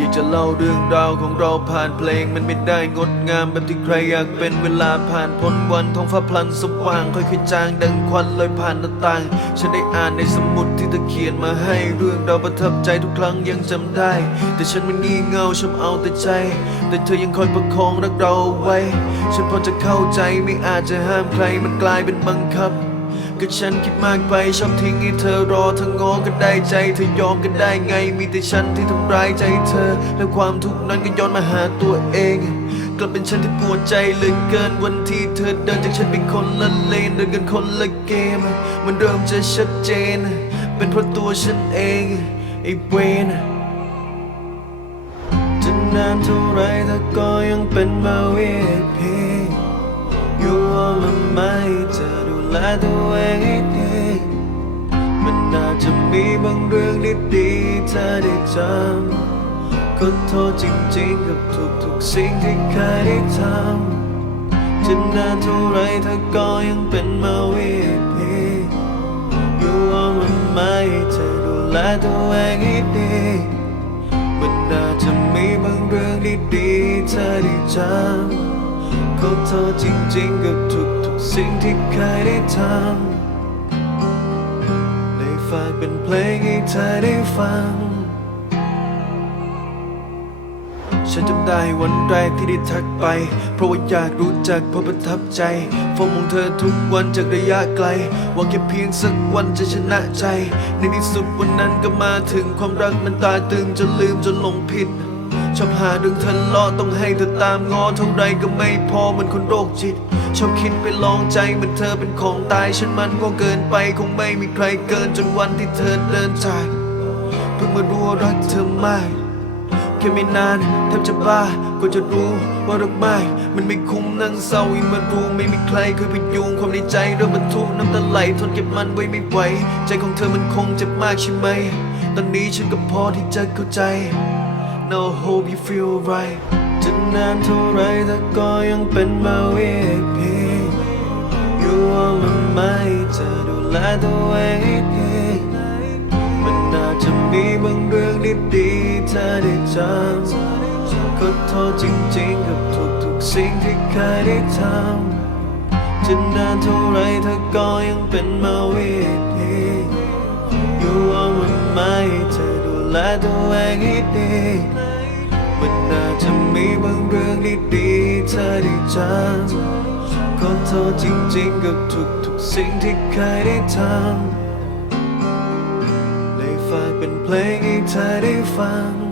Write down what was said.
ยังจะเล่าเรื่องราวของเราผ่านเพลงมันไม่ได้งดงามแบบที่ใครอยากเป็นเวลาผ่านพ้นวันท้องฟ้าพลันสว่างค่อยๆจางดังควันลอยผ่านหน้าต่าง ฉันได้อ่านในสมุดที่เธอเขียนมาให้เรื่องราวประทับใจทุกครั้งยังจำได้ แต่ฉันมันงี่เง่าชอบเอาแต่ใจ แต่เธอยังคอยประคองรักเราไว้ ฉันพอจะเข้าใจไม่อาจจะห้ามใครมันกลายเป็นบังคับ ก็ฉันคิดมากไปชอบทิ้งให้เธอรอเธองอกันได้ใจเธอยอมกันได้ไง มีแต่ฉันที่ทำร้ายใจเธอ และความทุกข์นั้นก็ย้อนมาหาตัวเอง กลับเป็นฉันที่ปวดใจเหลือเกินวันที่เธอเดินจากฉันเป็นคนละเลนเดินกันคนละเกม มันเริ่มจะชัดเจน เป็นเพราะตัวฉันเองไอ้เวนจะนานเท่าไรเธอก็ยังเป็นมาเวทพี You are my mind จะดู แลตัวเองมันน่าจะมีบางเรื่องดีๆเธอได้จำขอโทษจริงๆกับทุกๆสิ่งที่เคยได้ทำจะนานเท่าไรเธอก็ยังเป็นมาเวพี You are my mind เธอดูแลตัวเองให้ดีมันน่าจะมีบางเรื่องดีๆเธอได้จำขอโทษจริงๆกับทุก สิ่งที่เคยได้ทำเลยฝากเป็นเพลงให้เธอได้ฟัง ฉันจำได้วันแรกที่ได้ทักไป เพราะว่าอยากรู้จักเพราะประทับใจเฝ้ามองเธอทุกวันจากระยะไกลหวังแค่เพียงสักวันจะชนะใจ ในที่สุดวันนั้นก็มาถึงความรักมันตาตึงจนลืมจนหลงผิดชอบหาเรื่องทะเลาะต้องให้เธอตามง้อเท่าไรก็ไม่พอเหมือนคนโรคจิต ชอบคิดไปลองใจเหมือนเธอเป็นของตายฉันมันก็เกินไปคงไม่มีใครเกินจนวันที่เธอเดินจากเพิ่งมารู้ว่ารักเธอมากแค่ไม่นานแทบจะบ้าก็จะรู้ว่ารักไม่มันไม่คุ้มนั่งเศร้ายิ่งมารู้ไม่มีใครเคยพยุงความในใจเริ่มบรรทุกน้ำตาไหลทนเก็บมันไว้ไม่ไหวใจของเธอมันคงเจ็บมากใช่ไหม ตอนนี้ฉันก็พอที่จะเข้าใจ Now hope you feel right จะนานเท่าไรเธอก็ยังเป็นมาเวพี You are my mind จะดูแลตัวเองให้ดีมันน่าจะมีบางเรื่องดีๆเธอได้จำขอโทษจริงๆกับทุกๆสิ่งที่เคยได้ทำจะนานเท่าไรเธอก็ยังเป็นมาเวที You are my mind เธอดูแลตัวเองให้ดี ดีๆเธอได้จำขอโทษจริงๆกับทุกๆสิ่งที่เคยได้ทำเลยฝากเป็นเพลงให้เธอได้ฟัง